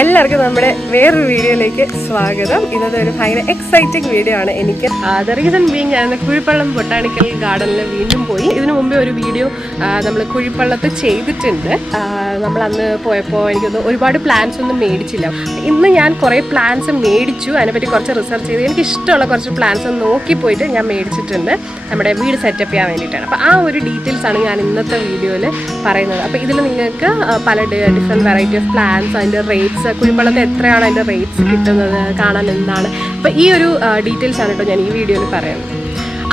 എല്ലാവർക്കും നമ്മുടെ വേറൊരു വീഡിയോയിലേക്ക് സ്വാഗതം. ഇന്നത്തെ ഒരു ഭയങ്കര എക്സൈറ്റിംഗ് വീഡിയോ ആണ് എനിക്ക്. ദ റീസൺ ബീങ് ഞാൻ കുഴിപ്പള്ളം ബൊട്ടാണിക്കൽ ഗാർഡനിൽ വീണ്ടും പോയി. ഇതിനു മുമ്പേ ഒരു വീഡിയോ നമ്മൾ കുഴിപ്പള്ളത്ത് ചെയ്തിട്ടുണ്ട്. നമ്മൾ അന്ന് പോയപ്പോൾ എനിക്കൊന്ന് ഒരുപാട് പ്ലാന്റ്സ് ഒന്നും മേടിച്ചില്ല. ഇന്ന് ഞാൻ കുറേ പ്ലാന്റ്സ് മേടിച്ചു, അതിനെപ്പറ്റി കുറച്ച് റിസർച്ച് ചെയ്ത് എനിക്ക് ഇഷ്ടമുള്ള കുറച്ച് പ്ലാന്റ്സ് നോക്കി പോയിട്ട് ഞാൻ മേടിച്ചിട്ടുണ്ട് നമ്മുടെ വീട് സെറ്റപ്പ് ചെയ്യാൻ വേണ്ടിയിട്ടാണ്. അപ്പോൾ ആ ഒരു ഡീറ്റെയിൽസ് ആണ് ഞാൻ ഇന്നത്തെ വീഡിയോയിൽ പറയുന്നത്. അപ്പോൾ ഇതിൽ നിങ്ങൾക്ക് പല ഡിഫറെൻറ്റ് വെറൈറ്റി ഓഫ് പ്ലാന്റ്സ്, അതിൻ്റെ റേറ്റ്സ്, കുഴിപ്പള്ളത്ത് എത്രയാണ് അതിൻ്റെ റേറ്റ്സ് കിട്ടുന്നത്, കാണാൻ എന്താണ്, അപ്പോൾ ഈ ഒരു ഡീറ്റെയിൽസ് ആണ് കേട്ടോ ഞാൻ ഈ വീഡിയോയിൽ പറയുന്നത്.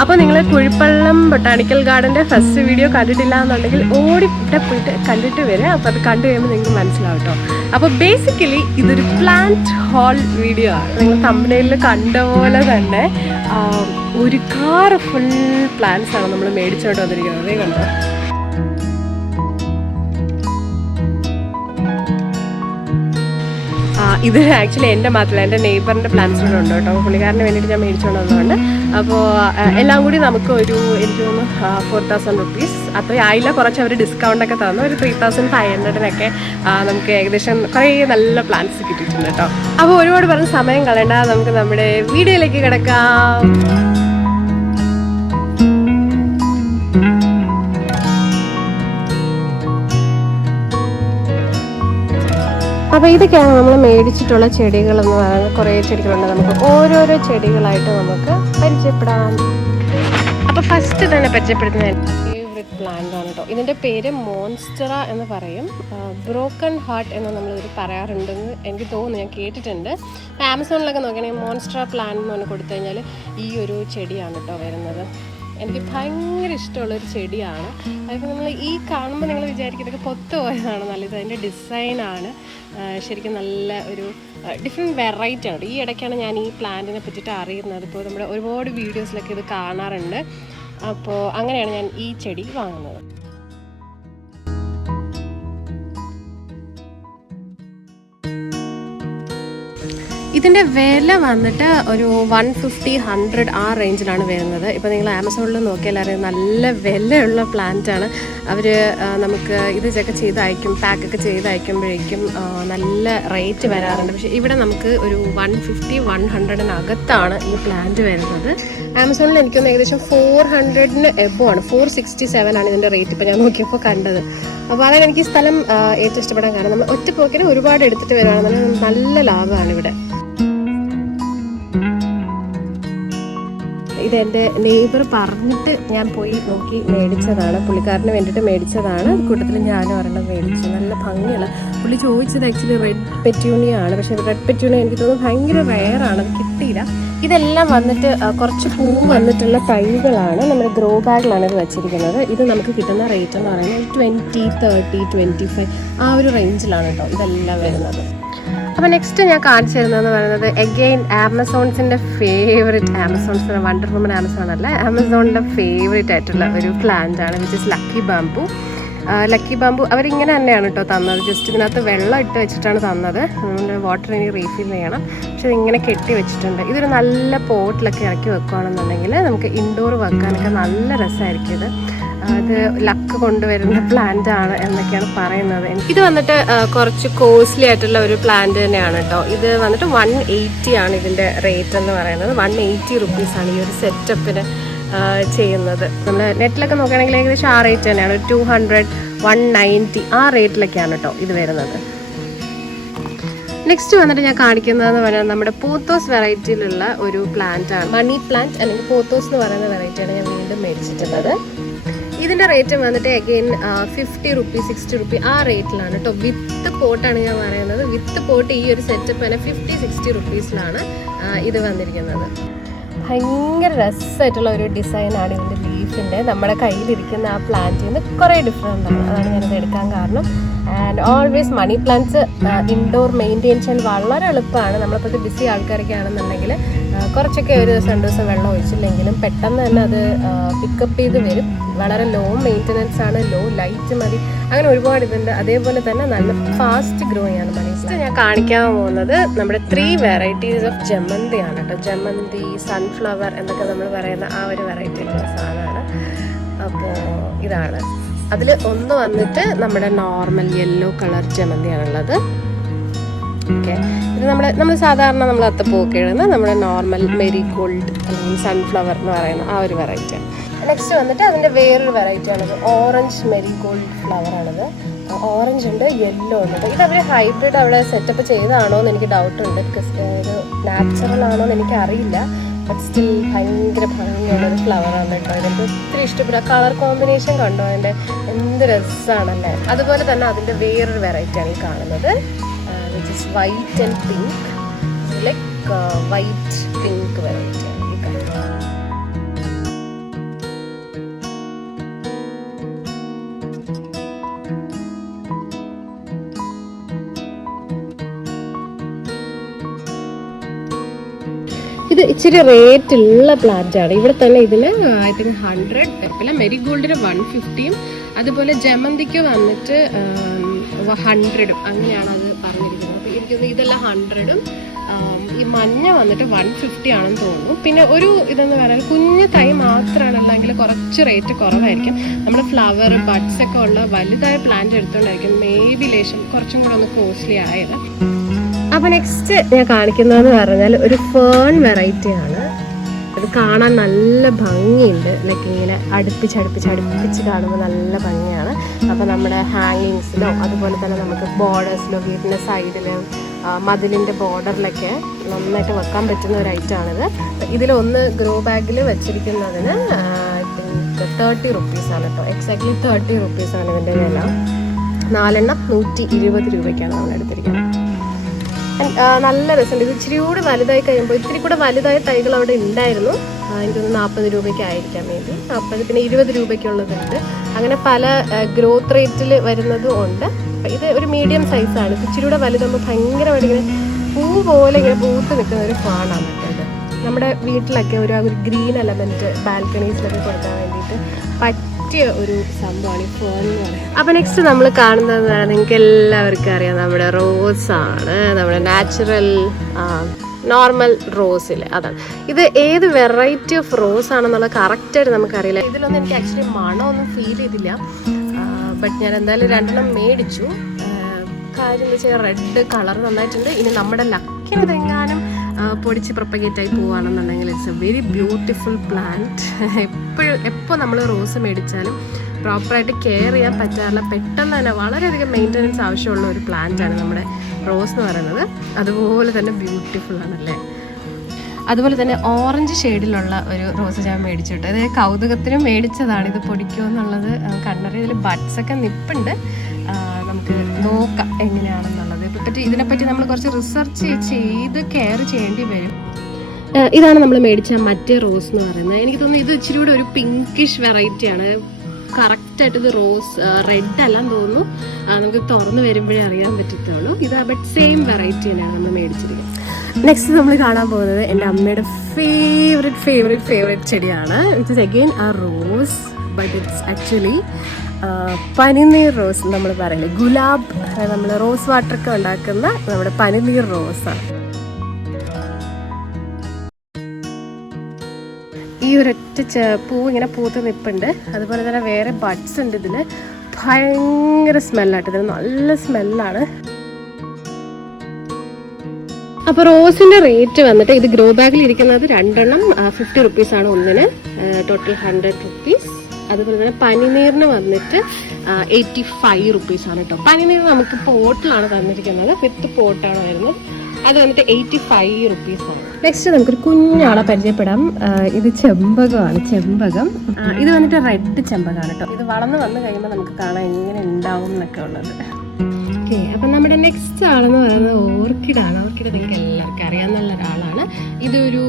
അപ്പോൾ നിങ്ങൾ കുഴിപ്പള്ളം ബൊട്ടാണിക്കൽ ഗാർഡൻ്റെ ഫസ്റ്റ് വീഡിയോ കണ്ടിട്ടില്ല എന്നുണ്ടെങ്കിൽ ഓടി ഇവിടെ പോയിട്ട് കണ്ടിട്ട് വരിക. അപ്പോൾ അത് കണ്ടു കഴിയുമ്പോൾ നിങ്ങൾക്ക് മനസ്സിലാവും കേട്ടോ. അപ്പോൾ ബേസിക്കലി ഇതൊരു പ്ലാന്റ് ഹോൾ വീഡിയോ ആണ്. നിങ്ങൾ തമ്പനയിലിൽ കണ്ട പോലെ തന്നെ ഒരു കാർ ഫുൾ പ്ലാന്റ്സ് ആണ് നമ്മൾ മേടിച്ചുകൊണ്ട് വന്നിരിക്കുന്നത്. അതേ കണ്ടോ. ഇത് ആക്ച്വലി എൻ്റെ മാത്രമല്ല, എൻ്റെ നെയ്ബറിൻ്റെ പ്ലാന്റ്സ് കൂടെ ഉണ്ട് കേട്ടോ. പുള്ളിക്കാരന് വേണ്ടിയിട്ട് ഞാൻ മേടിച്ചുകൊണ്ട് വന്നതുകൊണ്ട്. അപ്പോൾ എല്ലാം കൂടി നമുക്ക് ഒരു എനിക്ക് തോന്നുന്നു 4000 റുപ്പീസ് അപ്പോൾ ആയില്ല. കുറച്ച് അവർ ഡിസ്കൗണ്ടൊക്കെ തന്നു. ഒരു 3500-നൊക്കെ നമുക്ക് ഏകദേശം കുറേ നല്ല പ്ലാന്റ്സ് കിട്ടിയിട്ടുണ്ട് കേട്ടോ. അപ്പോൾ ഒരുപാട് പറഞ്ഞ് സമയം കളയണ്ട, നമുക്ക് നമ്മുടെ വീഡിയോയിലേക്ക് കിടക്കാം. അപ്പോൾ ഇതൊക്കെയാണ് നമ്മൾ മേടിച്ചിട്ടുള്ള ചെടികളെന്ന് പറയുന്നത്. കുറേ ചെടികളുണ്ട്. നമുക്ക് ഓരോരോ ചെടികളായിട്ട് നമുക്ക് പരിചയപ്പെടാം. അപ്പോൾ ഫസ്റ്റ് തന്നെ പരിചയപ്പെടുത്തുന്ന ഫേവറേറ്റ് പ്ലാന്റ് ആണ് കേട്ടോ. ഇതിൻ്റെ പേര് മോൺസ്റ്ററ എന്ന് പറയും. ബ്രോക്കൺ ഹാർട്ട് എന്ന് നമ്മളിത് പറയാറുണ്ടെന്ന് എനിക്ക് തോന്നുന്നു, ഞാൻ കേട്ടിട്ടുണ്ട്. ആമസോണിലൊക്കെ നോക്കുകയാണെങ്കിൽ മോൺസ്റ്ററ പ്ലാന്റ് എന്ന് പറഞ്ഞ് കൊടുത്തു കഴിഞ്ഞാൽ ഈ ഒരു ചെടിയാണ് കേട്ടോ വരുന്നത്. എനിക്ക് ഭയങ്കര ഇഷ്ടമുള്ളൊരു ചെടിയാണ്. അതിപ്പോൾ നമ്മൾ ഈ കാണുമ്പോൾ നിങ്ങൾ വിചാരിക്കുന്നത് പൊത്ത് പോയതാണ് നല്ലത്. അതിൻ്റെ ഡിസൈനാണ് ശരിക്കും നല്ല ഒരു ഡിഫറെൻറ്റ് വെറൈറ്റി ആണ്. ഈ ഇടയ്ക്കാണ് ഞാൻ ഈ പ്ലാന്റിനെ പറ്റിയിട്ട് അറിയുന്നത്. ഇപ്പോൾ നമ്മുടെ ഒരുപാട് വീഡിയോസിലൊക്കെ ഇത് കാണാറുണ്ട്. അപ്പോൾ അങ്ങനെയാണ് ഞാൻ ഈ ചെടി വാങ്ങുന്നത്. ഇതിൻ്റെ വില വന്നിട്ട് ഒരു 150-100 ആ റേഞ്ചിലാണ് വരുന്നത്. ഇപ്പോൾ നിങ്ങൾ ആമസോണിൽ നോക്കിയാൽ അറിയാം, നല്ല വിലയുള്ള പ്ലാന്റാണ്. അവർ നമുക്ക് ഇതൊക്കെ ചെയ്ത് അയക്കും, പാക്കൊക്കെ ചെയ്ത് അയക്കുമ്പോഴേക്കും നല്ല റേറ്റ് വരാറുണ്ട്. പക്ഷേ ഇവിടെ നമുക്ക് ഒരു 150-100-നകത്താണ് ഈ പ്ലാന്റ് വരുന്നത്. ആമസോണിൽ എനിക്കൊന്ന് ഏകദേശം 400-ന് എബോ ആണ്, 467 ആണ് ഇതിൻ്റെ റേറ്റ് ഇപ്പോൾ ഞാൻ നോക്കിയപ്പോൾ കണ്ടത്. അപ്പോൾ അതാണ് എനിക്ക് ഈ സ്ഥലം ഏറ്റവും ഇഷ്ടപ്പെടാൻ കാരണം. നമ്മൾ ഒറ്റ പോക്കിന് ഒരുപാട് എടുത്തിട്ട് വരുവാണെന്നുണ്ടെങ്കിൽ നല്ല ലാഭമാണ് ഇവിടെ. ഇതെൻ്റെ നെയ്ബർ പറഞ്ഞിട്ട് ഞാൻ പോയി നോക്കി മേടിച്ചതാണ്. പുള്ളിക്കാരന് വേണ്ടിയിട്ട് മേടിച്ചതാണ്. കൂട്ടത്തിൽ ഞാനും ഒരെണ്ണം മേടിച്ചു. നല്ല ഭംഗിയുള്ള, പുള്ളി ചോദിച്ചത് ആക്ച്വലി റെഡ് പെറ്റ്യൂണിയ ആണ്. പക്ഷേ റെഡ് പെറ്റ്യൂണിയ എനിക്ക് തോന്നുന്നു ഭയങ്കര റെയറാണ്, അത് കിട്ടിയില്ല. ഇതെല്ലാം വന്നിട്ട് കുറച്ച് പൂ വന്നിട്ടുള്ള തൈകളാണ്. നമ്മുടെ ഗ്രോ ബാഗിലാണ് ഇത് വെച്ചിരിക്കുന്നത്. ഇത് നമുക്ക് കിട്ടുന്ന റേറ്റ് എന്ന് പറയുന്നത് 20, 30, 25 ആ ഒരു റേഞ്ചിലാണ് കേട്ടോ ഇതെല്ലാം വരുന്നത്. അപ്പോൾ നെക്സ്റ്റ് ഞാൻ കാണിച്ചു തരുന്നതെന്ന് പറയുന്നത് എഗെയിൻ ആമസോൺസിൻ്റെ ഫേവറേറ്റ്, ആമസോൺസിൻ്റെ വണ്ടർ വുമൻ ആമസോൺ അല്ല, ആമസോണിൻ്റെ ഫേവറേറ്റ് ആയിട്ടുള്ള ഒരു പ്ലാന്റ് ആണ്, which is lucky bamboo. Lucky bamboo അവരിങ്ങനെ തന്നെയാണ് കേട്ടോ തന്നത്. ജസ്റ്റ് ഇതിനകത്ത് വെള്ളം ഇട്ട് വെച്ചിട്ടാണ് തന്നത്. നമ്മൾ വാട്ടർ ഇനി റീഫിൽ ചെയ്യണം. പക്ഷെ ഇതിങ്ങനെ കെട്ടി വെച്ചിട്ടുണ്ട്. ഇതൊരു നല്ല പോട്ടിലൊക്കെ ഇറക്കി വെക്കുകയാണെന്നുണ്ടെങ്കിൽ നമുക്ക് ഇൻഡോർ വെക്കാനൊക്കെ നല്ല രസമായിരിക്കും. അത് ലക്ക് കൊണ്ടുവരുന്ന പ്ലാന്റ് ആണ് എന്നൊക്കെയാണ് പറയുന്നത്. ഇത് വന്നിട്ട് കുറച്ച് കോസ്റ്റ്ലി ആയിട്ടുള്ള ഒരു പ്ലാന്റ് തന്നെയാണ് കേട്ടോ. ഇത് വന്നിട്ട് 180 ആണ് ഇതിൻ്റെ റേറ്റ് എന്ന് പറയുന്നത്. 180 റുപ്പീസാണ് ഈ ഒരു സെറ്റപ്പിന് ചെയ്യുന്നത്. നമ്മൾ നെറ്റിലൊക്കെ നോക്കുകയാണെങ്കിൽ ഏകദേശം ആ റേറ്റ് തന്നെയാണ്. 200, 190 ആ റേറ്റിലൊക്കെയാണ് കേട്ടോ ഇത് വരുന്നത്. നെക്സ്റ്റ് വന്നിട്ട് ഞാൻ കാണിക്കുന്നതെന്ന് പറയുന്നത് നമ്മുടെ പോത്തോസ് വെറൈറ്റിയിലുള്ള ഒരു പ്ലാന്റ് ആണ്. മണി പ്ലാന്റ് അല്ലെങ്കിൽ പോത്തോസ് എന്ന് പറയുന്ന വെറൈറ്റിയാണ് ഞാൻ വീണ്ടും മേടിച്ചിട്ടുള്ളത്. ഇതിൻ്റെ റേറ്റ് വന്നിട്ട് അഗെയിൻ 50 റുപ്പീസ്, 60 റുപ്പീസ് ആ റേറ്റിലാണ് കേട്ടോ. വിത്ത് പോട്ടാണ് ഞാൻ പറയുന്നത്. വിത്ത് പോട്ട് ഈ ഒരു സെറ്റപ്പ് തന്നെ 50-60 റുപ്പീസിലാണ് ഇത് വന്നിരിക്കുന്നത്. ഭയങ്കര രസമായിട്ടുള്ള ഒരു ഡിസൈനാണ് ഇതിൻ്റെ ലീഫിൻ്റെ. നമ്മുടെ കയ്യിലിരിക്കുന്ന ആ പ്ലാന്റിൽ നിന്ന് കുറേ ഡിഫറെൻ്റ് ആണ്. അതാണ് ഞാനിത് എടുക്കാൻ കാരണം. And always money plants indoor maintain ചെയ്യാൻ വളരെ എളുപ്പമാണ്. നമ്മളിപ്പോൾ ബിസി ആൾക്കാരൊക്കെ ആണെന്നുണ്ടെങ്കിൽ കുറച്ചൊക്കെ ഒരു ദിവസം 2 ദിവസം വെള്ളം ഒഴിച്ചില്ലെങ്കിലും പെട്ടെന്ന് തന്നെ അത് പിക്കപ്പ് ചെയ്ത് വരും. വളരെ ലോ മെയിൻ്റനൻസ് ആണ്, ലോ ലൈറ്റ് മതി, അങ്ങനെ ഒരുപാട് ഇതുണ്ട്. അതേപോലെ തന്നെ നല്ല ഫാസ്റ്റ് ഗ്രോയിങ് ആണ് മണി പ്ലാന്റ്. ഞാൻ കാണിക്കാൻ പോകുന്നത് നമ്മുടെ 3 വെറൈറ്റീസ് ഓഫ് ജമന്തി ആണ് കേട്ടോ. ജമന്തി, സൺഫ്ലവർ എന്നൊക്കെ നമ്മൾ പറയുന്ന ആ ഒരു വെറൈറ്റിയിലുള്ള സാധനമാണ്. അപ്പോൾ ഇതാണ്. അതിൽ ഒന്ന് വന്നിട്ട് നമ്മുടെ നോർമൽ യെല്ലോ കളർ ജമന്തിയാണുള്ളത്. ഓക്കെ, ഇത് നമ്മൾ സാധാരണ നമ്മൾ അത്തപ്പൂവൊക്കെ ഇടുന്ന നമ്മുടെ നോർമൽ മെരിഗോൾഡ് അല്ലെങ്കിൽ സൺഫ്ലവർ എന്ന് പറയുന്ന ആ ഒരു വെറൈറ്റിയാണ്. നെക്സ്റ്റ് വന്നിട്ട് അതിൻ്റെ വേറൊരു വെറൈറ്റിയാണിത്, ഓറഞ്ച് മെരിഗോൾഡ് ഫ്ലവറാണിത്. ഓറഞ്ച് ഉണ്ട്, യെല്ലോ ഉണ്ട്. ഇത് അവർ ഹൈബ്രിഡ് അവിടെ സെറ്റപ്പ് ചെയ്തതാണോ എന്ന് എനിക്ക് ഡൗട്ടുണ്ട്. ഇത് നാച്ചുറൽ ആണോ എന്ന് എനിക്കറിയില്ല. ബട്ട് സ്റ്റിൽ ഭയങ്കര ഭംഗിയുള്ളൊരു ഫ്ലവറാണ് കേട്ടോ. എനിക്ക് ഒത്തിരി ഇഷ്ടപ്പെട്ട കളർ കോമ്പിനേഷൻ കണ്ടോ അതിൻ്റെ, എന്ത് രസമാണല്ലേ. അതുപോലെ തന്നെ അതിൻ്റെ വേറൊരു വെറൈറ്റിയാണ് ഈ കാണുന്നത്, which is white and pink, like white pink വെറൈറ്റിയാണ് ഈ കാണുന്നത്. ഇത് ഇച്ചിരി റേറ്റ് ഉള്ള പ്ലാന്റ് ആണ്. ഇവിടെ തന്നെ ഇതിന് ഐ തിങ്ക് 100 പിന്നെ മെരിഗോൾഡിന് 150, അതുപോലെ ജമന്തിക്ക് വന്നിട്ട് 100 അങ്ങനെയാണ് അത് പറഞ്ഞിരിക്കുന്നത്. അപ്പോൾ എനിക്ക് ഇതെല്ലാം 100, ഈ മഞ്ഞ വന്നിട്ട് 150 ആണെന്ന് തോന്നുന്നു. പിന്നെ ഒരു ഇതെന്ന് പറയാൻ കുഞ്ഞു തൈ മാത്രമാണെന്നുണ്ടെങ്കിൽ കുറച്ച് റേറ്റ് കുറവായിരിക്കും. നമ്മൾ ഫ്ലവർ ബഡ്സ് ഒക്കെ ഉള്ള വലുതായ പ്ലാന്റ് എടുത്തുകൊണ്ടായിരിക്കും മേ ബി ലേശം കുറച്ചും കൂടെ ഒന്ന് കോസ്റ്റ്ലി ആയത്. അപ്പോൾ നെക്സ്റ്റ് ഞാൻ കാണിക്കുന്നതെന്ന് പറഞ്ഞാൽ ഒരു ഫേൺ വെറൈറ്റി ആണ്. ഇത് കാണാൻ നല്ല ഭംഗിയുണ്ട്, ലൈക്ക് ഇങ്ങനെ അടുപ്പിച്ച് കാണുമ്പോൾ നല്ല ഭംഗിയാണ്. അപ്പോൾ നമ്മുടെ ഹാങ്ങിങ്സിലോ അതുപോലെ തന്നെ നമുക്ക് ബോർഡേഴ്സിലോ വീടിൻ്റെ സൈഡിൽ മതിലിൻ്റെ ബോർഡറിലൊക്കെ നന്നായിട്ട് വെക്കാൻ പറ്റുന്ന ഒരു ഐറ്റമാണിത്. ഇതിലൊന്ന് ഗ്രോ ബാഗിൽ വെച്ചിരിക്കുന്നതിന് ഐ തിങ്ക് 30 റുപ്പീസാണ് കേട്ടോ. എക്സാക്ട്ലി 30 റുപ്പീസാണ് ഇതിൻ്റെ വില. 4 120 രൂപയ്ക്കാണ് നമ്മൾ എടുത്തിരിക്കുന്നത്. നല്ല രസമുണ്ട്. ഇത് ഇച്ചിരി കൂടി വലുതായി കഴിയുമ്പോൾ ഇത്തിരി കൂടെ വലുതായ തൈകൾ അവിടെ ഉണ്ടായിരുന്നു. എനിക്കൊന്ന് 40 രൂപയ്ക്ക് ആയിരിക്കാൻ വേണ്ടി 40, പിന്നെ 20 രൂപയ്ക്കുള്ളതുണ്ട്. അങ്ങനെ പല ഗ്രോത്ത് റേറ്റിൽ വരുന്നതും ഉണ്ട്. ഇത് ഒരു മീഡിയം സൈസാണ്. ഇച്ചിരി കൂടെ വലുതാകുമ്പോൾ ഭയങ്കരമായിട്ട് ഇങ്ങനെ പൂ പോലെ ഇങ്ങനെ പൂത്ത് നിൽക്കുന്ന ഒരു ഫാണാണ് ഇത്. നമ്മുടെ വീട്ടിലൊക്കെ ഒരു ഗ്രീൻ എലമെൻറ്റ് ബാൽക്കണീസിലൊക്കെ കൊടുക്കാൻ വേണ്ടിയിട്ട് പറ്റിയ ഒരു സംഭവമാണ് ഈ ഫേൺ എന്ന് പറയുന്നത്. അപ്പോൾ നെക്സ്റ്റ് നമ്മൾ കാണുന്നത് നിങ്ങൾക്ക് എല്ലാവർക്കും അറിയാം, നമ്മുടെ റോസാണ്. നമ്മുടെ നാച്ചുറൽ നോർമൽ റോസിൽ അതാണ്. ഇത് ഏത് വെറൈറ്റി ഓഫ് റോസ് ആണെന്നുള്ളത് കറക്റ്റായിട്ട് നമുക്കറിയില്ല. ഇതിലൊന്നും എനിക്ക് ആക്ച്വലി മണമൊന്നും ഫീൽ ചെയ്തില്ല. ബട്ട് ഞാൻ എന്തായാലും 2 മേടിച്ചു. കാര്യം എന്താ വെച്ചാൽ റെഡ് കളർ നന്നായിട്ടുണ്ട്. ഇനി നമ്മുടെ ലക്കിന് ഇതെങ്ങാനും പൊടിച്ച് പ്രൊപ്പഗേറ്റ് ആയി പോവുകയാണെന്നുണ്ടെങ്കിൽ it's a very beautiful plant. എപ്പോൾ നമ്മൾ റോസ് മേടിച്ചാലും പ്രോപ്പറായിട്ട് കെയർ ചെയ്യാൻ പറ്റാറില്ല. പെട്ടെന്ന് തന്നെ വളരെയധികം മെയിൻ്റനൻസ് ആവശ്യമുള്ള ഒരു പ്ലാന്റാണ് നമ്മുടെ റോസ് എന്ന് പറയുന്നത്. അതുപോലെ തന്നെ ബ്യൂട്ടിഫുൾ ആണല്ലേ. അതുപോലെ തന്നെ ഓറഞ്ച് ഷെയ്ഡിലുള്ള ഒരു റോസ് ഞാൻ മേടിച്ചിട്ട്, അത് കൗതുകത്തിനും മേടിച്ചതാണ്. ഇത് പൊടിക്കുമെന്നുള്ളത് കണ്ണറി. ഇതിൽ ബഡ്സൊക്കെ നിപ്പുണ്ട്. നമുക്ക് നോക്കാം എങ്ങനെയാണെന്നുള്ളത്. ഇതിനെപ്പറ്റി നമ്മൾ കുറച്ച് റിസർച്ച് ചെയ്ത് കെയർ ചെയ്യേണ്ടി വരും. ഇതാണ് നമ്മൾ മേടിച്ച മറ്റേ റോസ് എന്ന് പറയുന്നത്. എനിക്ക് തോന്നുന്നു ഇത് ഇച്ചിരി കൂടി ഒരു പിങ്കിഷ് വെറൈറ്റിയാണ്. കറക്റ്റായിട്ട് ഇത് റോസ് റെഡ് അല്ലാന്ന് തോന്നുന്നു. നമുക്ക് തുറന്ന് വരുമ്പോഴേ അറിയാൻ പറ്റത്തുള്ളൂ. ഇത് ബട്ട് സെയിം വെറൈറ്റി തന്നെയാണ് നമ്മൾ മേടിച്ചിരിക്കുന്നത്. നെക്സ്റ്റ് നമ്മൾ കാണാൻ പോകുന്നത് എൻ്റെ അമ്മയുടെ ഫേവറേറ്റ് ചെടിയാണ്. ഇറ്റ്സ് അഗെയിൻ ആ റോസ്, ബട്ട് ഇറ്റ്സ് ആക്ച്വലി പനിനീർ റോസ്. നമ്മൾ പറയില്ലേ ഗുലാബ്, നമ്മൾ റോസ് വാട്ടറൊക്കെ ഉണ്ടാക്കുന്ന നമ്മുടെ പനിനീർ റോസാണ്. ഈ ഒരൊറ്റ പൂ ഇങ്ങനെ പൂത്ത് നിൽപ്പുണ്ട്. അതുപോലെ തന്നെ വേറെ ബഡ്സ് ഉണ്ട്. ഇതിൽ ഭയങ്കര സ്മെല്ലായിട്ട്, ഇതിന് നല്ല സ്മെല്ലാണ്. അപ്പോൾ റോസിൻ്റെ റേറ്റ് വന്നിട്ട് ഇത് ഗ്രോ ബാഗിൽ ഇരിക്കുന്നത് 2 50 റുപ്പീസാണ് ഒന്നിന്, ടോട്ടൽ 100 റുപ്പീസ്. അതുപോലെ തന്നെ പനിനീറിന് വന്നിട്ട് 85 റുപ്പീസാണ് കേട്ടോ. പനിനീർ നമുക്ക് പോട്ടിലാണ് തന്നിരിക്കുന്നത്, വിത്ത് പോട്ടാണ് വരുന്നത്. അത് വന്നിട്ട് 85 റുപ്പീസാണ്. നെക്സ്റ്റ് നമുക്കൊരു കുഞ്ഞാളെ പരിചയപ്പെടാം. ഇത് ചെമ്പകമാണ്. ചെമ്പകം ഇത് വന്നിട്ട് റെഡ് ചെമ്പകമാണ് കേട്ടോ. ഇത് വളർന്ന് വന്നു കഴിയുമ്പോൾ നമുക്ക് കാണാൻ എങ്ങനെ ഉണ്ടാവും എന്നൊക്കെ ഉള്ളത്. ഓക്കെ, അപ്പം നമ്മുടെ നെക്സ്റ്റ് ആളെന്ന് പറയുന്നത് ഓർക്കിഡാണ്. ഓർക്കിഡ് നിങ്ങൾക്ക് എല്ലാവർക്കും അറിയാവുന്ന ഒരാളാണ്. ഇതൊരു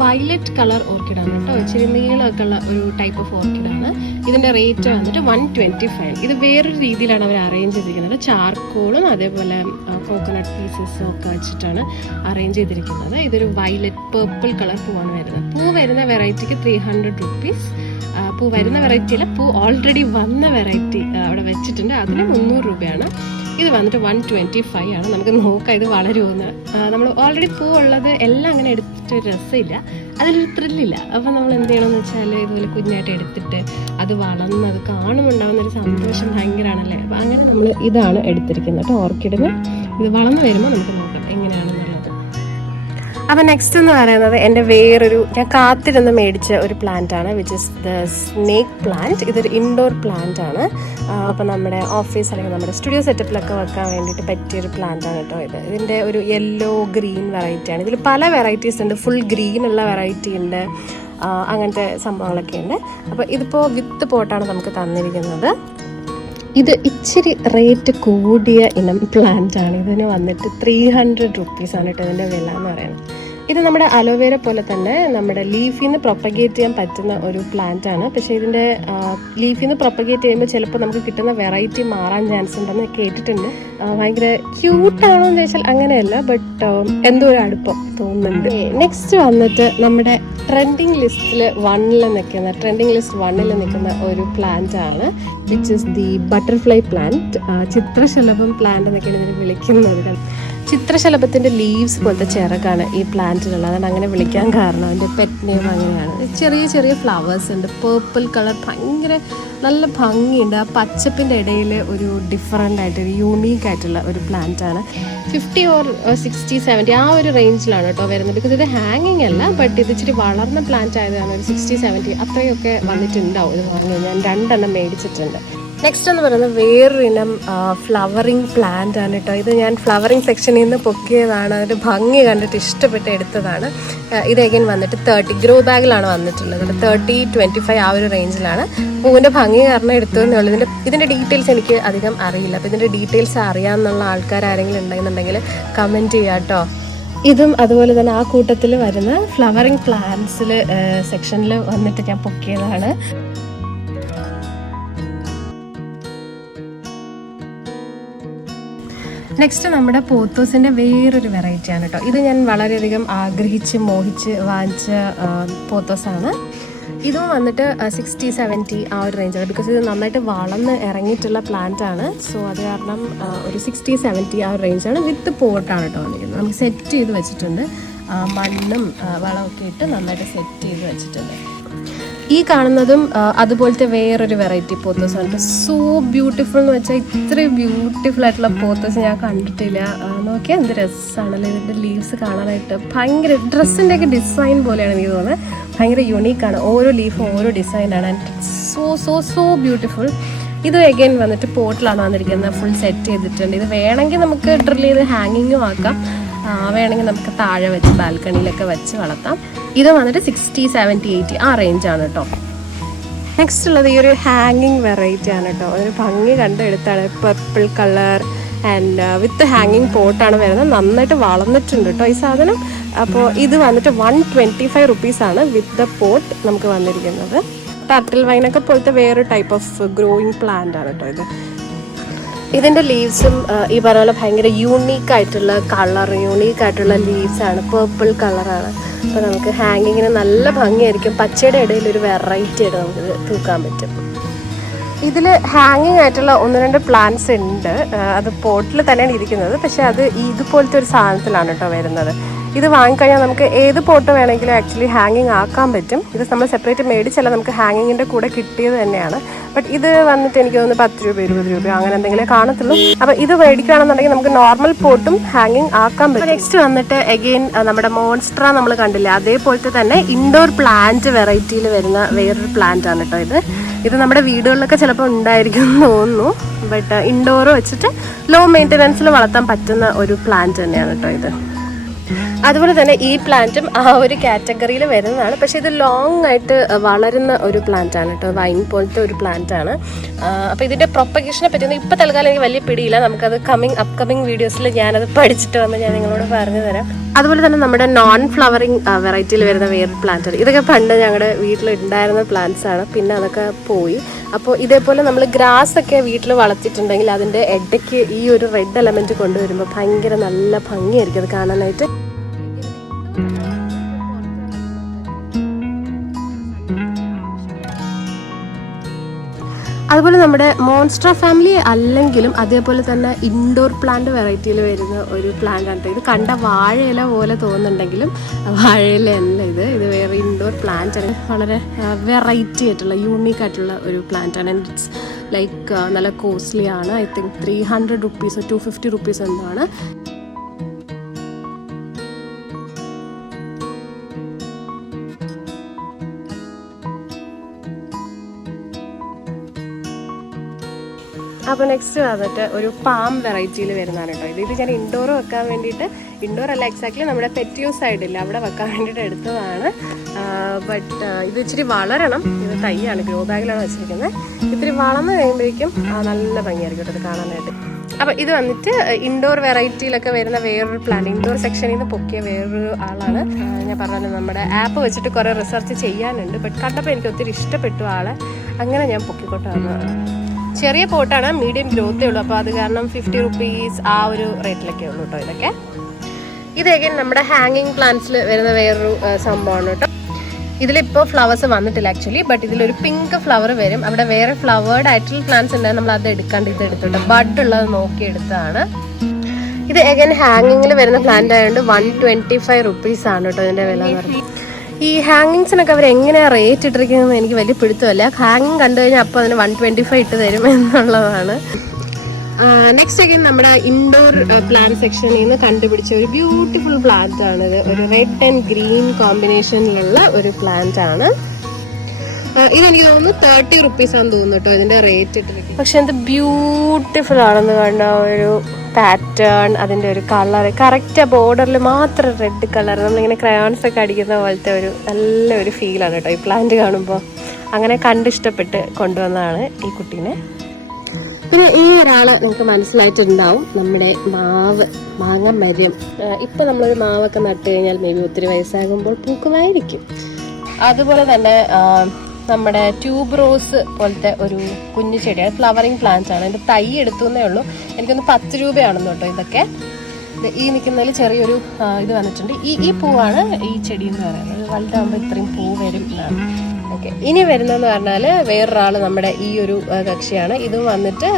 വയലറ്റ് കളർ ഓർക്കിഡാണ് കേട്ടോ. ഇച്ചിരി നീളമൊക്കെ ഉള്ള ഒരു ടൈപ്പ് ഓഫ് ഓർക്കിഡാണ്. ഇതിൻ്റെ റേറ്റ് വന്നിട്ട് 125. ഇത് വേറൊരു രീതിയിലാണ് അവർ അറേഞ്ച് ചെയ്തിരിക്കുന്നത്. ചാർക്കോളും അതേപോലെ കോക്കനട്ട് പീസസും ഒക്കെ വെച്ചിട്ടാണ് അറേഞ്ച് ചെയ്തിരിക്കുന്നത്. ഇതൊരു വയലറ്റ് പേർപ്പിൾ കളർ പൂവാണ് വരുന്നത്. പൂ വരുന്ന വെറൈറ്റിക്ക് 300 റുപ്പീസ്. പൂ വരുന്ന വെറൈറ്റി അല്ല, പൂ ഓൾറെഡി വന്ന വെറൈറ്റി അവിടെ വെച്ചിട്ടുണ്ട്. അതിന് 300 രൂപയാണ്. ഇത് വന്നിട്ട് 125 ആണ്. നമുക്ക് നോക്കാം ഇത് വളരുമെന്ന്. നമ്മൾ ഓൾറെഡി പൂ ഉള്ളത് എല്ലാം അങ്ങനെ എടുത്തിട്ട് രസമില്ല, അതിലൊരു ത്രില്ലില്ല. അപ്പം നമ്മൾ എന്ത് ചെയ്യണമെന്ന് വെച്ചാൽ ഇതുപോലെ കുഞ്ഞായിട്ട് എടുത്തിട്ട് അത് വളർന്ന് അത് കാണുമ്പോൾ ഉണ്ടാകുന്നൊരു സന്തോഷം ഭയങ്കരമാണല്ലേ. അപ്പം അങ്ങനെ നമ്മൾ ഇതാണ് എടുത്തിരിക്കുന്നത് കേട്ടോ. ഓർക്കിഡിന് ഇത് വളർന്നു വരുമ്പോൾ നമുക്ക് നോക്കാം എങ്ങനെയാണെന്നുള്ളത്. അപ്പം നെക്സ്റ്റ് എന്ന് പറയുന്നത് എൻ്റെ വേറൊരു ഞാൻ കാത്തിരുന്ന് മേടിച്ച ഒരു പ്ലാന്റ് ആണ്, which is the snake plant. ഇതൊരു ഇൻഡോർ പ്ലാന്റ് ആണ്. അപ്പം നമ്മുടെ ഓഫീസ് അല്ലെങ്കിൽ നമ്മുടെ സ്റ്റുഡിയോ സെറ്റപ്പിലൊക്കെ വെക്കാൻ വേണ്ടിയിട്ട് പറ്റിയൊരു പ്ലാന്റ് ആണ് കേട്ടോ ഇത്. ഇതിൻ്റെ ഒരു യെല്ലോ ഗ്രീൻ വെറൈറ്റിയാണ്. ഇതിൽ പല വെറൈറ്റീസ് ഉണ്ട്. ഫുൾ ഗ്രീൻ ഉള്ള വെറൈറ്റി ഉണ്ട്, അങ്ങനത്തെ സംഭവങ്ങളൊക്കെ ഉണ്ട്. അപ്പോൾ ഇതിപ്പോൾ വിത്ത് പോട്ടാണ് നമുക്ക് തന്നിരിക്കുന്നത്. ഇത് ഇച്ചിരി റേറ്റ് കൂടിയ ഇനം പ്ലാന്റ് ആണ്. ഇതിന് വന്നിട്ട് 300 റുപ്പീസാണ് കേട്ടോ ഇതിൻ്റെ വില എന്ന് പറയുന്നത്. ഇത് നമ്മുടെ അലോവേര പോലെ തന്നെ നമ്മുടെ ലീഫിൽ നിന്ന് പ്രൊപ്പഗേറ്റ് ചെയ്യാൻ പറ്റുന്ന ഒരു പ്ലാന്റ് ആണ്. പക്ഷേ ഇതിൻ്റെ ലീഫിൽ നിന്ന് പ്രൊപ്പഗേറ്റ് ചെയ്യുമ്പോൾ ചിലപ്പോൾ നമുക്ക് കിട്ടുന്ന വെറൈറ്റി മാറാൻ ചാൻസ് ഉണ്ടെന്ന് കേട്ടിട്ടുണ്ട്. ഭയങ്കര ക്യൂട്ടാണോ എന്ന് ചോദിച്ചാൽ അങ്ങനെയല്ല, ബട്ട് എന്തോ ഒരു അടുപ്പം തോന്നുന്നുണ്ട്. നെക്സ്റ്റ് വന്നിട്ട് നമ്മുടെ ട്രെൻഡിങ് ലിസ്റ്റ് 1ൽ നിൽക്കുന്ന ഒരു പ്ലാന്റ് ആണ്, which is the butterfly plant. ചിത്രശലഭം പ്ലാന്റ് എന്നൊക്കെയാണ് ഇതിന് വിളിക്കുന്നത്. ചിത്രശലഭത്തിൻ്റെ ലീവ്സ് പോലത്തെ ചിറകാണ് ഈ പ്ലാന്റിനുള്ളത്, അതാണ് അങ്ങനെ വിളിക്കാൻ കാരണം. അതിൻ്റെ പെറ്റ് നെയിം അങ്ങനെയാണ്. ചെറിയ ചെറിയ ഫ്ലവേഴ്സ് ഉണ്ട്, പേർപ്പിൾ കളർ, ഭയങ്കര നല്ല ഭംഗിയുണ്ട്. ആ പച്ചപ്പിൻ്റെ ഇടയിൽ ഒരു ഡിഫറെൻ്റ് ആയിട്ട് ഒരു യൂണീക്ക് ആയിട്ടുള്ള ഒരു പ്ലാന്റ് ആണ്. 50 or 60, 70 ആ ഒരു റേഞ്ചിലാണ് കേട്ടോ വരുന്നത്. ബിക്കോസ് ഇത് ഹാങ്ങിങ് അല്ല, ബട്ട് ഇത് ഇച്ചിരി വളർന്ന പ്ലാന്റ് ആയതാണ്. ഒരു 60, 70 അത്രയൊക്കെ വന്നിട്ടുണ്ടാവും. ഇത് പറഞ്ഞു ഞാൻ 2 എണ്ണം മേടിച്ചിട്ടുണ്ട്. നെക്സ്റ്റ് എന്ന് പറയുന്നത് വേറൊരു ഇനം ഫ്ലവറിങ് പ്ലാന്റ് ആണ് കേട്ടോ. ഇത് ഞാൻ ഫ്ലവറിങ് സെക്ഷനിൽ നിന്ന് പൊക്കിയതാണ്. അതിൻ്റെ ഭംഗി കണ്ടിട്ട് ഇഷ്ടപ്പെട്ട് എടുത്തതാണ്. ഇത് അഗൈൻ വന്നിട്ട് 30 ഗ്രോ ബാഗിലാണ് വന്നിട്ടുള്ളത്. 30-25 ആ ഒരു റേഞ്ചിലാണ്. പൂവിൻ്റെ ഭംഗി കാരണം എടുത്തതെന്നേ ഉള്ളൂ. ഇതിൻ്റെ ഡീറ്റെയിൽസ് എനിക്ക് അധികം അറിയില്ല. അപ്പോൾ ഇതിൻ്റെ ഡീറ്റെയിൽസ് അറിയാമെന്നുള്ള ആൾക്കാർ ആരെങ്കിലും ഉണ്ടെന്നുണ്ടെങ്കിൽ കമൻറ്റ് ചെയ്യാം കേട്ടോ. ഇതും അതുപോലെ തന്നെ ആ കൂട്ടത്തിൽ വരുന്ന ഫ്ലവറിങ് പ്ലാന്റ്സിൽ സെക്ഷനിൽ വന്നിട്ട് ഞാൻ പൊക്കിയതാണ്. നെക്സ്റ്റ് നമ്മുടെ പോത്തോസിൻ്റെ വേറൊരു വെറൈറ്റിയാണ് കേട്ടോ. ഇത് ഞാൻ വളരെയധികം ആഗ്രഹിച്ച് മോഹിച്ച് വാങ്ങിച്ച പോത്തോസാണ്. ഇതും വന്നിട്ട് 60-70 ആ ഒരു റേഞ്ചാണ്. ബിക്കോസ് ഇത് നന്നായിട്ട് വളർന്ന് ഇറങ്ങിയിട്ടുള്ള പ്ലാന്റ് ആണ്. സോ അത് കാരണം ഒരു 60-70 ആ ഒരു റേഞ്ചാണ്. വിത്ത് പോട്ടാണ് കേട്ടോ വന്നിരിക്കുന്നത്. നമുക്ക് സെറ്റ് ചെയ്ത് വെച്ചിട്ടുണ്ട്, മണ്ണും വളമൊക്കെ ഇട്ട് നന്നായിട്ട് സെറ്റ് ചെയ്ത് വെച്ചിട്ടുണ്ട്. ഈ കാണുന്നതും അതുപോലത്തെ വേറൊരു വെറൈറ്റി പോത്തോസാണ്. സോ ബ്യൂട്ടിഫുൾ എന്ന് വെച്ചാൽ ഇത്രയും ബ്യൂട്ടിഫുൾ ആയിട്ടുള്ള പോത്തോസ് ഞാൻ കണ്ടിട്ടില്ല. നോക്കിയാൽ എന്ത് രസമാണല്ലോ ഇതിൻ്റെ ലീവ്സ് കാണാനായിട്ട്. ഭയങ്കര ഡ്രസ്സിൻ്റെ ഒക്കെ ഡിസൈൻ പോലെയാണ് എനിക്ക് തോന്നുന്നത്. ഭയങ്കര യുണീക്കാണ്. ഓരോ ലീഫും ഓരോ ഡിസൈനാണ്. And so beautiful. ഇത് അഗൈൻ വന്നിട്ട് പോട്ടിലാണ് വന്നിരിക്കുന്നത്. ഫുൾ സെറ്റ് ചെയ്തിട്ടുണ്ട്. ഇത് വേണമെങ്കിൽ നമുക്ക് ഡ്രിൽ ചെയ്ത് ഹാങ്ങിങ്ങും ആക്കാം, വേണമെങ്കിൽ നമുക്ക് താഴെ വെച്ച് ബാൽക്കണിയിലൊക്കെ വെച്ച് വളർത്താം. ഇത് വന്നിട്ട് 60-70-80 ആ റേഞ്ചാണ് കേട്ടോ. നെക്സ്റ്റ് ഉള്ളത് ഈ ഒരു ഹാങ്ങിങ് വെറൈറ്റി ആണ് കേട്ടോ. ഒരു ഭംഗി കണ്ടെടുത്താണ്. പർപ്പിൾ കളർ ആൻഡ് വിത്ത് ഹാങ്ങിങ് പോട്ടാണ് വരുന്നത്. നന്നായിട്ട് വളർന്നിട്ടുണ്ട് കേട്ടോ ഈ സാധനം. അപ്പോൾ ഇത് വന്നിട്ട് 125 റുപ്പീസാണ് വിത്ത് ദ പോട്ട് നമുക്ക് വന്നിരിക്കുന്നത്. ടർട്ടിൽ വൈനൊക്കെ പോലത്തെ വേറൊരു ടൈപ്പ് ഓഫ് ഗ്രോയിങ് പ്ലാന്റ് ആണ് കേട്ടോ ഇത്. ഇതിൻ്റെ ലീവ്സും ഈ പറഞ്ഞ പോലെ ഭയങ്കര യൂണീക്കായിട്ടുള്ള കളർ, യൂണീക്കായിട്ടുള്ള ലീവ്സാണ്. പേർപ്പിൾ കളറാണ്. അപ്പോൾ നമുക്ക് ഹാങ്ങിങ്ങിന് നല്ല ഭംഗിയായിരിക്കും. പച്ചയുടെ ഇടയിൽ ഒരു വെറൈറ്റി ആയിട്ട് നമുക്കിത് തൂക്കാൻ പറ്റും. ഇതിൽ ഹാങ്ങിങ് ആയിട്ടുള്ള 1-2 പ്ലാന്റ്സ് ഉണ്ട്. അത് പോട്ടിൽ തന്നെയാണ് ഇരിക്കുന്നത്. പക്ഷേ അത് ഇതുപോലത്തെ ഒരു സാധനത്തിലാണ് കേട്ടോ വരുന്നത്. ഇത് വാങ്ങിക്കഴിഞ്ഞാൽ നമുക്ക് ഏത് പോട്ട് വേണമെങ്കിലും ആക്ച്വലി ഹാങ്ങിങ് ആക്കാൻ പറ്റും. ഇത് നമ്മൾ സെപ്പറേറ്റ് മേടിച്ചല്ല, നമുക്ക് ഹാങ്ങിങ്ങിൻ്റെ കൂടെ കിട്ടിയത് തന്നെയാണ്. ബട്ട് ഇത് വന്നിട്ട് എനിക്ക് തോന്നുന്നു 10 രൂപ 20 രൂപ അങ്ങനെ എന്തെങ്കിലും കാണത്തുള്ളൂ. അപ്പോൾ ഇത് മേടിക്കുകയാണെന്നുണ്ടെങ്കിൽ നമുക്ക് നോർമൽ പോട്ടും ഹാങ്ങിങ് ആക്കാൻ പറ്റും. നെക്സ്റ്റ് വന്നിട്ട് അഗെയിൻ നമ്മുടെ മോൺസ്ട്ര നമ്മൾ കണ്ടില്ലേ, അതേപോലത്തെ തന്നെ ഇൻഡോർ പ്ലാന്റ് വെറൈറ്റിയിൽ വരുന്ന വേറൊരു പ്ലാന്റ് ആണ് കേട്ടോ ഇത് നമ്മുടെ വീടുകളിലൊക്കെ ചിലപ്പോൾ ഉണ്ടായിരിക്കും എന്ന് തോന്നുന്നു. ബട്ട് ഇൻഡോർ വെച്ചിട്ട് ലോ മെയിൻ്റനൻസിൽ വളർത്താൻ പറ്റുന്ന ഒരു പ്ലാന്റ് തന്നെയാണ് കേട്ടോ ഇത്. അതുപോലെ തന്നെ ഈ പ്ലാന്റും ആ ഒരു കാറ്റഗറിയിൽ വരുന്നതാണ്. പക്ഷേ ഇത് ലോങ് ആയിട്ട് വളരുന്ന ഒരു പ്ലാന്റ് ആണ് കേട്ടോ. വൈൻ പോലത്തെ ഒരു പ്ലാന്റ് ആണ്. അപ്പോൾ ഇതിൻ്റെ പ്രൊപ്പഗേഷനെ പറ്റിയൊന്നും ഇപ്പോൾ തൽക്കാലം എനിക്ക് വലിയ പിടിയില്ല. നമുക്കത് അപ്കമിങ് വീഡിയോസിൽ ഞാനത് പഠിച്ചിട്ട് വന്ന് ഞാൻ നിങ്ങളോട് പറഞ്ഞു തരാം. അതുപോലെ തന്നെ നമ്മുടെ നോൺ ഫ്ലവറിങ് വെറൈറ്റിയിൽ വരുന്ന വേറൊരു പ്ലാന്റ് ആണ്. ഇതൊക്കെ പണ്ട് ഞങ്ങളുടെ വീട്ടിലുണ്ടായിരുന്ന പ്ലാന്റ്സ് ആണ്, പിന്നെ അതൊക്കെ പോയി. അപ്പോൾ ഇതേപോലെ നമ്മൾ ഗ്രാസ് ഒക്കെ വീട്ടിൽ വളർത്തിയിട്ടുണ്ടെങ്കിൽ അതിൻ്റെ ഇടയ്ക്ക് ഈ ഒരു റെഡ് എലമെൻറ്റ് കൊണ്ടുവരുമ്പോൾ ഭയങ്കര നല്ല ഭംഗിയായിരിക്കും അത് കാണാനായിട്ട്. അതുപോലെ നമ്മുടെ മോൺസ്ട്ര ഫാമിലി അല്ലെങ്കിലും അതേപോലെ തന്നെ ഇൻഡോർ പ്ലാന്റ് വെറൈറ്റിയിൽ വരുന്ന ഒരു പ്ലാന്റ് ആണ്. ഇത് കണ്ട വാഴയില പോലെ തോന്നുന്നുണ്ടെങ്കിലും വാഴയില അല്ല ഇത് വേറെ ഇൻഡോർ പ്ലാന്റ് ആണ്. വളരെ വെറൈറ്റി ആയിട്ടുള്ള യൂണീക്ക് ആയിട്ടുള്ള ഒരു പ്ലാന്റ് ആണ്. ഇറ്റ്സ് ലൈക്ക് നല്ല കോസ്റ്റ്ലി ആണ്. ഐ തിങ്ക് 300 റുപ്പീസ് 250 റുപ്പീസ് എന്താണ്. അപ്പോൾ നെക്സ്റ്റ് വന്നിട്ട് ഒരു പാം വെറൈറ്റിയിൽ വരുന്നതാണ് കേട്ടോ. ഇത് ഞാൻ ഇൻഡോർ വെക്കാൻ വേണ്ടിയിട്ട്, ഇൻഡോർ അല്ല എക്സാക്ട്ലി നമ്മുടെ പെറ്റിയോ സൈഡില്ല അവിടെ വെക്കാൻ വേണ്ടിയിട്ട് എടുത്തതാണ്. ബട്ട് ഇത് ഇച്ചിരി വളരണം. ഇത് തൈയാണ്, ഗ്രോ ബാഗിലാണ് വെച്ചിരിക്കുന്നത്. ഇത്തിരി വളർന്നു കഴിയുമ്പോഴേക്കും നല്ല ഭംഗിയായിരിക്കും കേട്ടോ ഇത് കാണാനായിട്ട്. അപ്പോൾ ഇത് വന്നിട്ട് ഇൻഡോർ വെറൈറ്റിയിലൊക്കെ വരുന്ന വേറൊരു പ്ലാന്റ്, ഇൻഡോർ സെക്ഷനിൽ നിന്ന് പൊക്കിയ വേറൊരു ആളാണ്. ഞാൻ പറഞ്ഞത് നമ്മുടെ ആപ്പ് വെച്ചിട്ട് കുറേ റിസർച്ച് ചെയ്യാനുണ്ട്. ബട്ട് കണ്ടപ്പോൾ എനിക്ക് ഒത്തിരി ഇഷ്ടപ്പെട്ടു ആളെ, അങ്ങനെ ഞാൻ പൊക്കിക്കൊണ്ട് വന്നതാണ്. ചെറിയ പോട്ടാണ്, മീഡിയം ഗ്രോത്തേ ഉള്ളൂ. അപ്പോൾ അത് കാരണം 50 റുപ്പീസ് ആ ഒരു റേറ്റിലൊക്കെ ഉള്ളൂ കേട്ടോ ഇതൊക്കെ. ഇതൊക്കെ നമ്മുടെ ഹാങ്ങിങ് പ്ലാന്റ്സിൽ വരുന്ന വേറൊരു സംഭവമാണ് കേട്ടോ. ഇതിലിപ്പോൾ ഫ്ലവേഴ്സ് വന്നിട്ടില്ല ആക്ച്വലി, ബട്ട് ഇതിലൊരു പിങ്ക് ഫ്ലവർ വരും. അവിടെ വേറെ ഫ്ലവേർഡ് ആയിട്ടുള്ള പ്ലാന്റ്സ് ഉണ്ടായിരുന്നു, നമ്മൾ അത് എടുക്കാണ്ട് ഇത് എടുത്തിട്ട് ബഡ് ഉള്ളത് നോക്കി എടുത്തതാണ്. ഇത് എഗൈൻ ഹാങ്ങിങ്ങിൽ വരുന്ന പ്ലാന്റ് ആയതുകൊണ്ട് 125 റുപ്പീസ് ആണ് കേട്ടോ ഇതിൻ്റെ വില എന്ന് പറയുന്നത്. ഈ ഹാങ്ങിങ്സിനൊക്കെ അവർ എങ്ങനെയാണ് റേറ്റ് ഇട്ടിരിക്കുന്നത് എനിക്ക് വലിയ പിടുത്തമല്ല. ഹാങ്ങിങ് കണ്ടു കഴിഞ്ഞാൽ അപ്പോൾ അതിന് 125 ഇട്ട് തരും എന്നുള്ളതാണ്. നെക്സ്റ്റ് അഗൈൻ നമ്മുടെ ഇൻഡോർ പ്ലാന്റ് സെക്ഷനിൽ നിന്ന് കണ്ടുപിടിച്ച ഒരു ബ്യൂട്ടിഫുൾ പ്ലാന്റ് ആണിത്. ഒരു റെഡ് ആൻഡ് ഗ്രീൻ കോമ്പിനേഷനിലുള്ള ഒരു പ്ലാന്റ് ആണ്. ഇതെനിക്ക് തോന്നുന്നു 30 റുപ്പീസ് ആണെന്ന് തോന്നുന്നു കേട്ടോ ഇതിന്റെ റേറ്റ് ഇട്ടിരിക്കുന്നത്. പക്ഷെ എന്ത് ബ്യൂട്ടിഫുൾ ആണെന്ന് കണ്ട ഒരു പാറ്റേൺ, അതിൻ്റെ ഒരു കളർ കറക്റ്റ് ബോർഡറിൽ മാത്രം റെഡ് കളർ, നമ്മളിങ്ങനെ ക്രയോൺസ് ഒക്കെ അടിക്കുന്ന പോലത്തെ ഒരു നല്ലൊരു ഫീലാണ് കേട്ടോ ഈ പ്ലാന്റ് കാണുമ്പോൾ. അങ്ങനെ കണ്ടിഷ്ടപ്പെട്ട് കൊണ്ടുവന്നതാണ് ഈ കുട്ടീനെ. പിന്നെ ഈ ഒരാൾ നമുക്ക് മനസ്സിലായിട്ടുണ്ടാവും, നമ്മുടെ മാങ്ങ മരം. ഇപ്പം നമ്മളൊരു മാവൊക്കെ നട്ട് കഴിഞ്ഞാൽ മേ ബി ഒത്തിരി വയസ്സാകുമ്പോൾ പൂക്കുമായിരിക്കും. അതുപോലെ തന്നെ നമ്മുടെ ട്യൂബ് റോസ് പോലത്തെ ഒരു കുഞ്ഞു ചെടിയാണ്, ഫ്ലവറിങ് പ്ലാന്റ് ആണ്. അതിൻ്റെ തൈ എടുത്തുന്നേ ഉള്ളൂ. എനിക്കൊന്ന് 10 രൂപയാണെന്ന് കേട്ടോ ഇതൊക്കെ. ഈ നിൽക്കുന്നതിൽ ചെറിയൊരു ഇത് വന്നിട്ടുണ്ട്. ഈ പൂവാണ് ഈ ചെടി എന്ന് പറയുന്നത്. വലുതാകുമ്പോൾ ഇത്രയും പൂ വരും എന്നാണ്. ഓക്കെ, ഇനി വരുന്നതെന്ന് പറഞ്ഞാൽ വേറൊരാൾ നമ്മുടെ ഈ ഒരു കക്ഷിയാണ്. ഇതും വന്നിട്ട്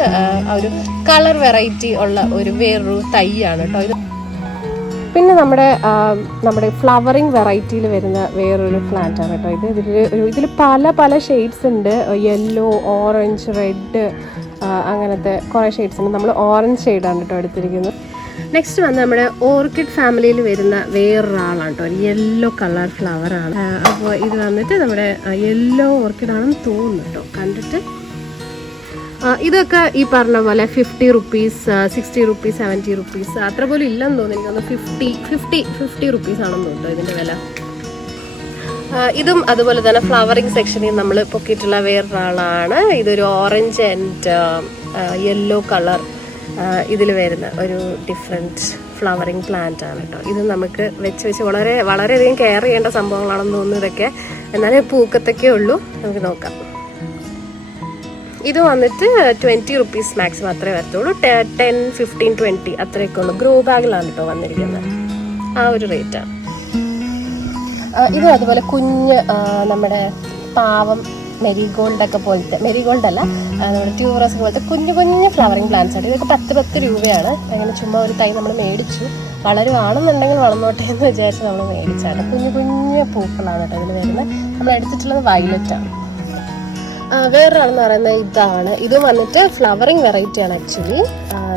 ഒരു കളർ വെറൈറ്റി ഉള്ള ഒരു വേറൊരു തൈയാണ് കേട്ടോ ഇത്. പിന്നെ നമ്മുടെ ഫ്ലവറിങ് വെറൈറ്റിയിൽ വരുന്ന വേറൊരു പ്ലാന്റ് ആണ് കേട്ടോ ഇത്. ഇതിൽ പല ഷെയ്ഡ്സ് ഉണ്ട്. യെല്ലോ, ഓറഞ്ച്, റെഡ്, അങ്ങനത്തെ കുറേ ഷെയ്ഡ്സ് ഉണ്ട്. നമ്മൾ ഓറഞ്ച് ഷെയ്ഡാണ് കേട്ടോ എടുത്തിരിക്കുന്നത്. നെക്സ്റ്റ് വന്ന് നമ്മുടെ ഓർക്കിഡ് ഫാമിലിയിൽ വരുന്ന വേറൊരാളാണ് കേട്ടോ, യെല്ലോ കളർ ഫ്ലവറാണ്. അപ്പോൾ ഇത് വന്നിട്ട് നമ്മുടെ യെല്ലോ ഓർക്കിഡാണെന്ന് തോന്നുന്നു കേട്ടോ കണ്ടിട്ട്. ഇതൊക്കെ ഈ പറഞ്ഞ പോലെ 50 റുപ്പീസ്, 60 റുപ്പീസ്, 70 റുപ്പീസ് അത്ര പോലും ഇല്ലെന്ന് തോന്നുന്നു. എനിക്കൊന്ന് 50 റുപ്പീസ് ആണെന്ന് തോന്നുന്നു ഇതിൻ്റെ വില. ഇതും അതുപോലെ തന്നെ ഫ്ലവറിങ് സെക്ഷനിൽ നമ്മൾ പൊക്കിയിട്ടുള്ള വേറൊരാളാണ്. ഇതൊരു ഓറഞ്ച് ആൻഡ് യെല്ലോ കളർ ഇതിൽ വരുന്ന ഒരു ഡിഫറെൻറ്റ് ഫ്ലവറിങ് പ്ലാന്റ് ആണ് കേട്ടോ. ഇത് നമുക്ക് വെച്ച് വളരെയധികം കെയർ ചെയ്യേണ്ട സംഭവങ്ങളാണെന്ന് തോന്നുന്നു ഇതൊക്കെ. എന്നാലേ പൂക്കത്തൊക്കെ ഉള്ളൂ. നമുക്ക് നോക്കാം. ഇത് വന്നിട്ട് 20 റുപ്പീസ് മാക്സിമം അത്രേ വരത്തുള്ളൂ. 10, 15, 20 അത്രയൊക്കെ ഉള്ളൂ. ഗ്രോ ബാഗിലാണ് കേട്ടോ വന്നിരിക്കുന്നത്. ആ ഒരു റേറ്റാണ്. ഇത് അതുപോലെ കുഞ്ഞ് നമ്മുടെ പാവം മെരിഗോൾഡൊക്കെ പോലത്തെ, മെരിഗോൾഡ് അല്ല, നമ്മുടെ ട്യൂബറോസ് പോലത്തെ കുഞ്ഞു ഫ്ലവറിങ് പ്ലാന്റ്സ് ആണ്. ഇതൊക്കെ 10 രൂപയാണ്. അങ്ങനെ ചുമ്മാ ഒരു തൈ നമ്മൾ മേടിച്ചു. വളരുവാണെന്നുണ്ടെങ്കിൽ വളർന്നോട്ടെ എന്ന് വിചാരിച്ച് നമ്മൾ മേടിച്ചാണ്. കുഞ്ഞു പൂക്കളാണ് കേട്ടോ ഇതിൽ വരുന്നത്. നമ്മൾ എടുത്തിട്ടുള്ളത് വയലറ്റ് ആണ്. വേറൊരാളെന്ന് പറയുന്നത് ഇതാണ്. ഇത് വന്നിട്ട് ഫ്ലവറിങ് വെറൈറ്റി ആണ് ആക്ച്വലി,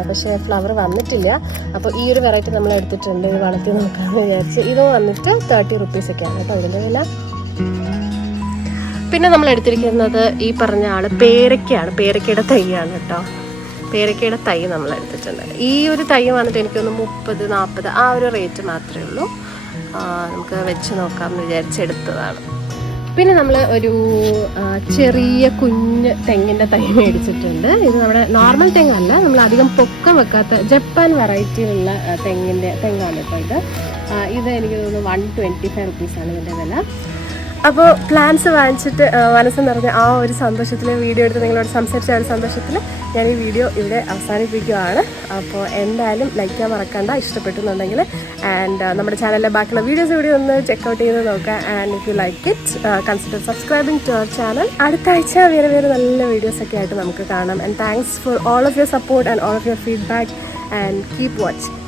പക്ഷേ ഫ്ലവർ വന്നിട്ടില്ല. അപ്പോൾ ഈ ഒരു വെറൈറ്റി നമ്മൾ എടുത്തിട്ടുണ്ട്. ഇത് വളർത്തി നോക്കാമെന്ന് വിചാരിച്ച്. ഇത് വന്നിട്ട് 30 റുപ്പീസൊക്കെയാണ് കേട്ടോ ഇതിൻ്റെ വില. പിന്നെ നമ്മൾ എടുത്തിരിക്കുന്നത് ഈ പറഞ്ഞ ആൾ പേരയ്ക്കയാണ്. പേരയ്ക്കയുടെ തൈയാണ് കേട്ടോ. പേരയ്ക്കയുടെ തൈ നമ്മൾ എടുത്തിട്ടുണ്ട്. ഈ ഒരു തൈ വന്നിട്ട് എനിക്കൊന്ന് 30, 40 ആ ഒരു റേറ്റ് മാത്രമേ ഉള്ളൂ. നമുക്ക് വെച്ച് നോക്കാമെന്ന് വിചാരിച്ചെടുത്തതാണ്. പിന്നെ നമ്മൾ ഒരു ചെറിയ കുഞ്ഞ് തെങ്ങിൻ്റെ തൈ മേടിച്ചിട്ടുണ്ട്. ഇത് നമ്മുടെ നോർമൽ തെങ്ങല്ല, നമ്മൾ അധികം പൊക്കം വെക്കാത്ത ജപ്പാൻ വെറൈറ്റിയിലുള്ള തെങ്ങാണ് കേട്ടോ ഇത് എനിക്ക് തോന്നുന്നു 125 റുപ്പീസാണ് ഇതിൻ്റെ വില. അപ്പോൾ പ്ലാന്റ്സ് വാങ്ങിച്ചിട്ട് മനസ്സ് നിറഞ്ഞ ആ ഒരു സന്തോഷത്തിൽ വീഡിയോ എടുത്ത് നിങ്ങളോട് സംസാരിച്ച ആ ഒരു സന്തോഷത്തിൽ ഞാൻ ഈ വീഡിയോ ഇവിടെ അവസാനിപ്പിക്കുകയാണ്. അപ്പോൾ എന്തായാലും ലൈക്ക് ചെയ്യാൻ മറക്കണ്ട ഇഷ്ടപ്പെട്ടുന്നുണ്ടെങ്കിൽ. ആൻഡ് നമ്മുടെ ചാനലിലെ ബാക്കിയുള്ള വീഡിയോ ഒന്ന് ചെക്കൗട്ട് ചെയ്ത് നോക്കാം. And if you like it consider subscribing to our channel. അടുത്ത ആഴ്ച വേറെ നല്ല വീഡിയോസൊക്കെ ആയിട്ട് നമുക്ക് കാണാം. And thanks for all of your support and all of your feedback and keep watching.